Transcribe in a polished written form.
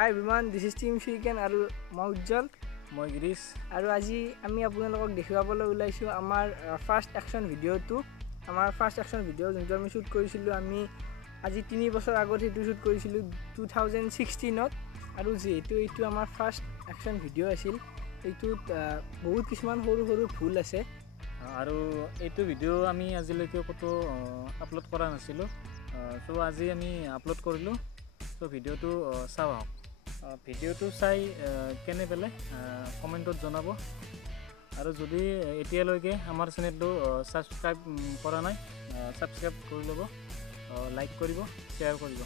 Hi everyone, this is Team Shriken আৰু মই উজ্জ্বল মই গিৰিশ আৰু আজি আমি আপোনালোকক দেখুৱাবলৈ ওলাইছো আমাৰ ফাৰ্ষ্ট একচন ভিডিঅ'টো আমাৰ ফাৰ্ষ্ট একচন ভিডিঅ' যোনটো আমি শ্বুট কৰিছিলোঁ আমি আজি 3 বছৰ আগত সেইটো শ্বুট কৰিছিলোঁ 2016ত আৰু যেহেতু এইটো আমাৰ ফাৰ্ষ্ট একচন ভিডিঅ' আছিল এইটোত বহুত কিছুমান সৰু সৰু ভুল আছে আৰু এইটো ভিডিঅ' আমি আজিলৈকে কতো আপলোড কৰা নাছিলোঁ সো আজি আমি আপলোড কৰিলোঁ সো ভিডিঅ'টো চাওঁ ভিডিঅ'টো চাই কেনে পেলে কমেণ্টত জনাব আৰু যদি এতিয়ালৈকে আমাৰ চেনেলটো সাবস্ক্ৰাইব কৰা নাই সাবস্ক্ৰাইব কৰি ল'ব লাইক কৰিব শ্বেয়াৰ কৰিব